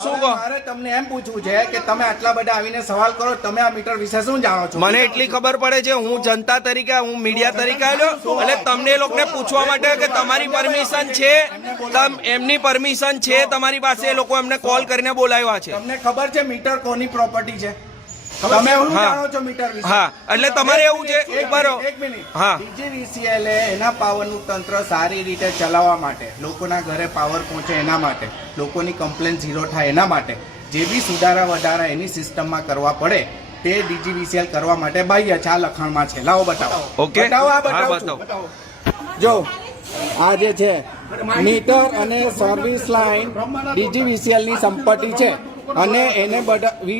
મારે તમને એમ પૂછવું છે કે તમે આટલા બધા આવીને સવાલ કરો, તમે આ મીટર વિશે શું જાણો છો? મને એટલી ખબર પડે છે, હું જનતા તરીકે, હું મીડિયા તરીકે આવ્યો એટલે તમને લોકોને પૂછવા માટે કે તમારી પરમિશન છે, એમની પરમિશન છે તમારી પાસે, એ લોકો એમને કોલ કરીને બોલાવ્યા છે. તમને ખબર છે મીટર કોની પ્રોપર્ટી છે? તમે શું જાણો છો મીટર વિશે? હા, એટલે તમારે એવું છે. એક મિનિટ. હા, DGVCL એના પાવરનું તંત્ર સારી રીતે ચલાવવા માટે, લોકોના ઘરે પાવર પહોંચે એના માટે, લોકોની કમ્પ્લેન ઝીરો થાય એના માટે જે બી સુધારા વધારા એની સિસ્ટમમાં કરવા પડે તે DGVCL કરવા માટે બાહ્ય છે. આ લખાણમાં છે. લાવો બતાવો. ઓકે, બતાવો. આ બતાવો. જો આ જે છે મીટર અને સર્વિસ લાઇન DGVCL ની સંપત્તિ છે અને એને બધા.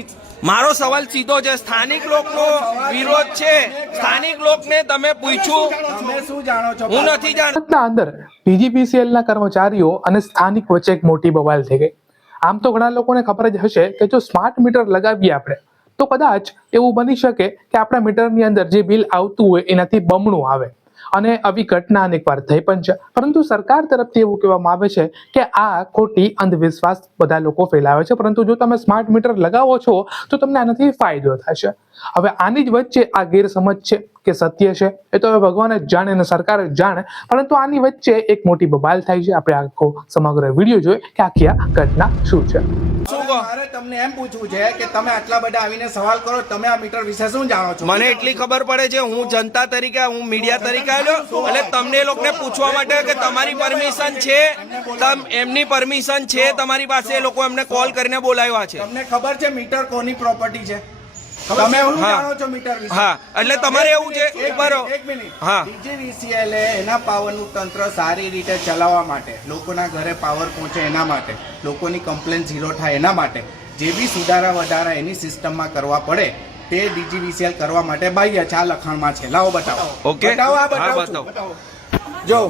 મારો સવાલ સીધો છે, સ્થાનિક લોકનો વિરોધ છે, સ્થાનિક લોકને તમે પૂછ્યું, તમે શું જાણો છો? હું નથી જાણતો. અંદર DGVCL ના કર્મચારીઓ અને સ્થાનિક વચ્ચે એક મોટી બવાલ થઈ ગઈ. આમ તો ઘણા લોકોને ખબર જ હશે કે જો સ્માર્ટ મીટર લગાવીએ આપણે તો કદાચ એવું બની શકે કે આપણા મીટરની અંદર જે બિલ આવતું હોય એનાથી બમણું આવે, અને આવી ઘટના અનેક વાર થઈ પણ છે. પરંતુ સરકાર તરફથી એવું કહેવામાં આવે છે કે આ ખોટી અંધવિશ્વાસ બધા લોકો ફેલાવે છે, પરંતુ જો તમે સ્માર્ટ મીટર લગાવો છો તો તમને આનાથી ફાયદો થશે. હવે આની જ વચ્ચે આ ગેરસમજ છે કે સત્ય છે એ તો હવે ભગવાન જ જાણે અને સરકાર જ જાણે, પરંતુ આની વચ્ચે એક મોટી બબાલ થાય છે. આપણે આખો સમગ્ર વિડીયો જોઈએ કે આખી આ ઘટના શું છે. મારે તમને એમ પૂછવું છે કે તમે આટલા બધા આવીને સવાલ કરો, તમે આ મીટર વિશે શું જાણો છો? મને એટલી ખબર પડે છે, હું જનતા તરીકે, હું મીડિયા તરીકે આવ્યો એટલે તમને લોકોને પૂછવા માટે કે તમારી પરમિશન છે, એમની પરમિશન છે તમારી પાસે, એ લોકો એમને કોલ કરીને બોલાવ્યા છે. તમને ખબર છે મીટર કોની પ્રોપર્ટી છે? તમે શું જાણો છો મીટર વિશે? હા, એટલે તમારે એવું છે. એક મિનિટ. હા, DGVCL એના પાવરનું તંત્ર સારી રીતે ચલાવવા માટે, લોકોના ઘરે પાવર પહોંચે એના માટે, લોકોની કમ્પ્લેન ઝીરો થાય એના માટે જે બી સુધારા વધારા એની સિસ્ટમમાં કરવા પડે તે DGVCL કરવા માટે બાહ્ય છે. આ લખાણમાં છે. લાવો બતાવો. ઓકે, બતાવો. આ બતાવો. જો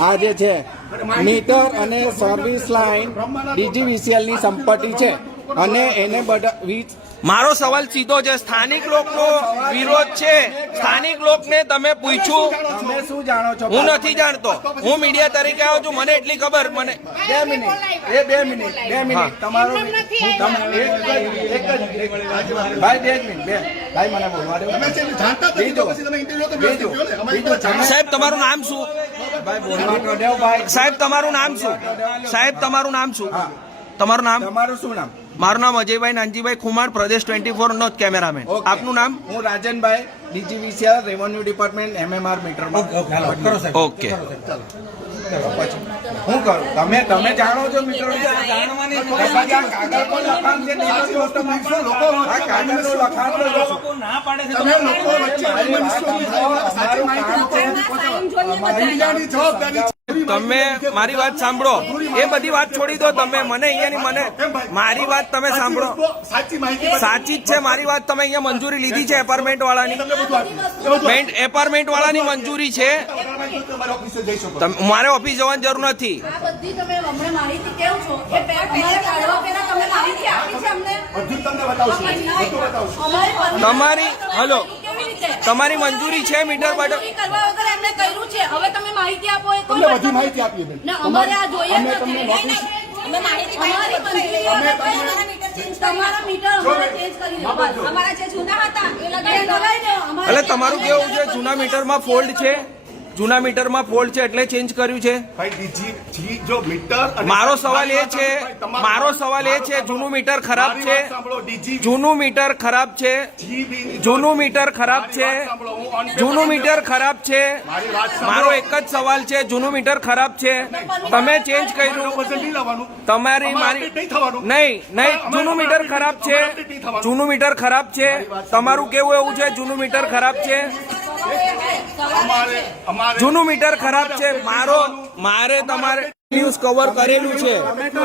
આ જે છે મીટર અને સર્વિસ લાઇન DGVCL ની સંપત્તિ છે અને એને બધા. મારો સવાલ સીધો છે, સ્થાનિક લોકનો વિરોધ છે, સ્થાનિક લોકને તમે પૂછ્યું, તમે શું જાણો છો? હું નથી જાણતો. હું મીડિયા તરીકે આવ્યો છું, મને એટલી ખબર. મને 2 મિનિટ. 2 મિનિટ. તમારો ભાઈ 2 મિનિટ. ભાઈ મને બોલવા દો. સાહેબ તમારું નામ શું? ભાઈ બોલવા દો ભાઈ. સાહેબ તમારું નામ શું? સાહેબ તમારું નામ શું? તમારું નામ? તમારું શું નામ? મારું નામ અજયભાઈ નાનજીભાઈ ખુમાર, પ્રદેશ 24 નો કેમેરામેન. આપનું નામ? હું રાજનભાઈ, DGVCL રેવન્યુ ડિપાર્ટમેન્ટ MMR મીટરમાં. ઓકે, હું કરું? તમે જાણો છો મીટર કાગળ પર લખાણ છે, આ કાગળનું લખાણ ના પાડે છે. તમે મારી વાત સાંભળો, એ બધી વાત છોડી દો. તમે મને અહીંયાની મારી વાત તમે સાંભળો. સાચી જ છે મારી વાત. તમે અહીંયા મંજૂરી લીધી છે એપાર્ટમેન્ટ વાળાની, એપાર્ટમેન્ટ વાળાની મંજૂરી છે. મારે ઓફિસ જવાની જરૂર નથી. તમારી હલો, તમારી મંજૂરી છે મીટર માટે કર્યું છે. હવે તમે માહિતી આપો. બધી માહિતી આપીએ બેન. અમારે આ જોઈએ નથી. એટલે તમારું કેવું છે, જૂના મીટરમાં ફોલ્ટ છે? જૂના મીટરમાં ફોલ્ટ છે એટલે ચેન્જ કર્યું છે? મારો સવાલ એ છે, જૂનું મીટર ખરાબ છે, જૂનું મીટર ખરાબ છે, જૂનું મીટર ખરાબ છે, જૂનું મીટર ખરાબ છે. મારો એક જ સવાલ છે, જૂનું મીટર ખરાબ છે, તમે ચેન્જ કર્યું. તમારી મારી નહીં, જૂનું મીટર ખરાબ છે, જૂનું મીટર ખરાબ છે. તમારું કેવું એવું છે, જૂનું મીટર ખરાબ છે, જૂનું મીટર ખરાબ છે. મારે તમારે ન્યૂઝ કવર કરેલું છે,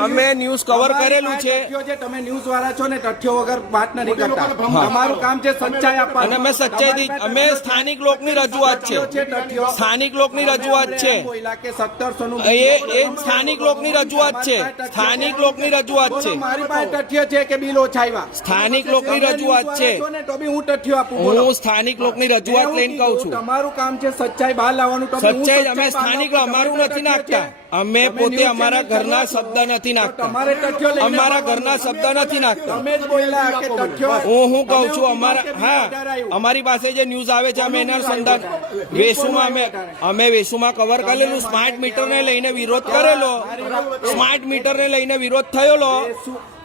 અમે ન્યૂઝ કવર કરેલું છે. તમે ન્યૂઝ વાળા છો ને, તથ્યો વગર વાત નથી કરતા. તમારું કામ છે સચ્ચાઈ આપવાનું. અને અમે સચ્ચાઈ, અમે સ્થાનિક લોકની રજૂઆત છે, સ્થાનિક લોકની રજૂઆત છે. એ સ્થાનિક લોકની રજૂઆત છે, સ્થાનિક લોકની રજૂઆત છે. મારી પાસે તથ્ય છે કે બિલ ઓછા આવ્યા. સ્થાનિક લોકની રજૂઆત છે, તો બી હું તથ્યો આપું. હું સ્થાનિક લોકની રજૂઆત લઈને કહું છું. તમારું કામ છે સચ્ચાઈ બહાર લાવવાનું. સચ્ચાઈ અમે સ્થાનિક, અમારું નથી નાખતા. અમે પોતે અમારા ઘરના શબ્દ નથી નાખતા. તમારે તથ્યો લઈને અમારા ઘરના શબ્દ નથી નાખતા. તમે જ બોલ્યા કે તથ્યો હું કહું છું તમે અમારા વધારે આવ્યું. અમારી પાસે જે ન્યૂઝ આવે છે અમે એના સંધાન વેસુમાં અમે વેસુમાં કવર કરેલું. સ્માર્ટ મીટરને લઈને વિરોધ કરેલો. સ્માર્ટ મીટરને લઈને વિરોધ થયેલો.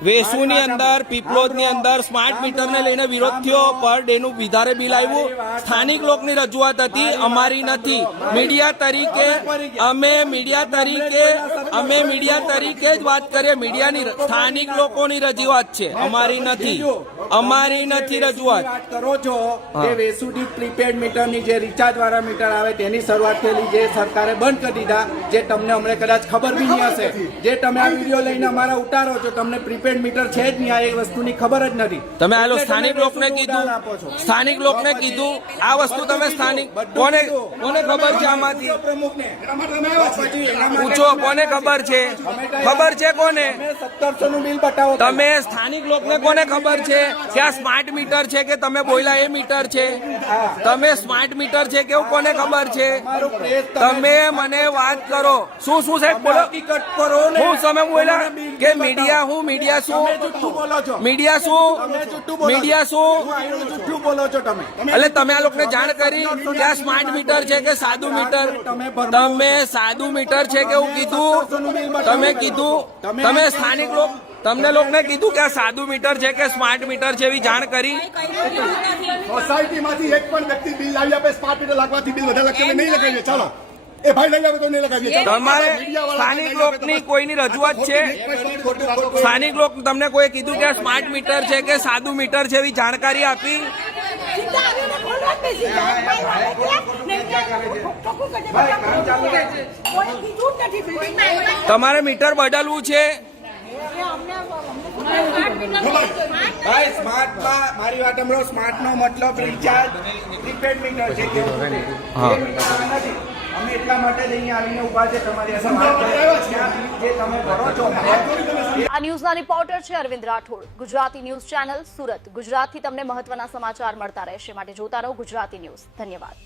વેસુની અંદર પીપલોદની અંદર સ્માર્ટ મીટરને લઈને વિરોધ થયો. પર ડે નું વધારે બિલ આવ્યું. સ્થાનિક લોકોની રજૂઆત હતી, અમારી નથી. મીડિયા તરીકે જ વાત કરીએ. મીડિયાની સ્થાનિક લોકોની રજૂઆત છે, અમારી નથી. અમારી નથી રજૂઆત. વાત કરો છો કે વેસુડી પ્રીપેડ મીટરની જે રિચાર્જ વાળા મીટર આવે તેની શરૂઆત થયેલી, જે સરકારે બંધ કરી દીધા, જે તમને હમણાં કદાચ ખબર બી નહીં હશે. જે તમે આ વિડીયો લઈને અમારા ઉતારો છો, તમને પ્રીપેડ મીટર છે જ નહીં, આ એક વસ્તુની ખબર જ નથી. તમે આ એટલે સ્થાનિક તમે લોકોને વેસુનું કીધું, ઉદાહરણ આપો છો. સ્થાનિક લોકોને કીધું આ વસ્તુ તમે સ્થાનિક કોને ખબર છે આમાંથી? પ્રમુખને પછી એના માટે પૂછો કોને ખબર છે? ખબર છે કોને? 1700 નું બિલ બતાવો. તમે સ્થાનિક લોકોને કોને ખબર છે કે આ સ્માર્ટ મીટર છે કે તમે બોલ્યા એ મીટર છે? તમે સ્માર્ટ મીટર છે કેવું કોને ખબર છે? તમારું પ્રેસ તમે મને વાત કરો. શું સાહેબ બોલો? હકીકત કરો ને. હું તમે બોલ્યા કે મીડિયા મીડિયા શું? તમે જુઠ્ઠું બોલો છો. મીડિયા શું? તમે જુઠ્ઠું બોલો છો. મીડિયા શું? હું આયરું જુઠ્ઠું બોલો છો તમે. એટલે તમે આ લોકોને જાણ કરી કે આ સ્માર્ટ મીટર છે કે સાદું મીટર? તમે સાદું મીટર છે કે એવું કીધું? તમે કીધું? તમે સ્થાનિક લોક તમને લોકોને કીધું કે આ સાદું મીટર છે કે સ્માર્ટ મીટર છે એવી જાણ કરી? સોસાયટીમાંથી એક પણ વ્યક્તિ બિલ લાવી આપે સ્માર્ટ મીટર લાગવાથી બિલ વધારે લખે નહીં લગાવીએ. ચાલો એ ભાઈ લઈ આવે તો નહીં લગાવીએ. તમારે સ્થાનિક લોકની કોઈની રજૂઆત છે? સ્થાનિક લોક તમને કોઈ કીધું કે આ સ્માર્ટ મીટર છે કે સાદું મીટર છે એવી જાણકારી આપી? તમારે મીટર બદલવું છે? ભાઈ સ્માર્ટમાં મારી વાત સાંભળો. સ્માર્ટનો મતલબ રિચાર્જ પ્રીપેડ મીટર છે કેવું છે? એ મીટર નથી. અમે એટલા માટે જ અહીંયા આવીને ઉભા છે તમારી સાથે વાત કરવા. જે તમે કરો છો આ ન્યૂઝના રિપોર્ટર છે અરવિંદ રાઠોડ. Gujarati news channel Surat. ગુજરાતથી તમને મહત્વના સમાચાર મળતા રહેશે, માટે જોતા રહો ગુજરાતી ન્યૂઝ. ધન્યવાદ.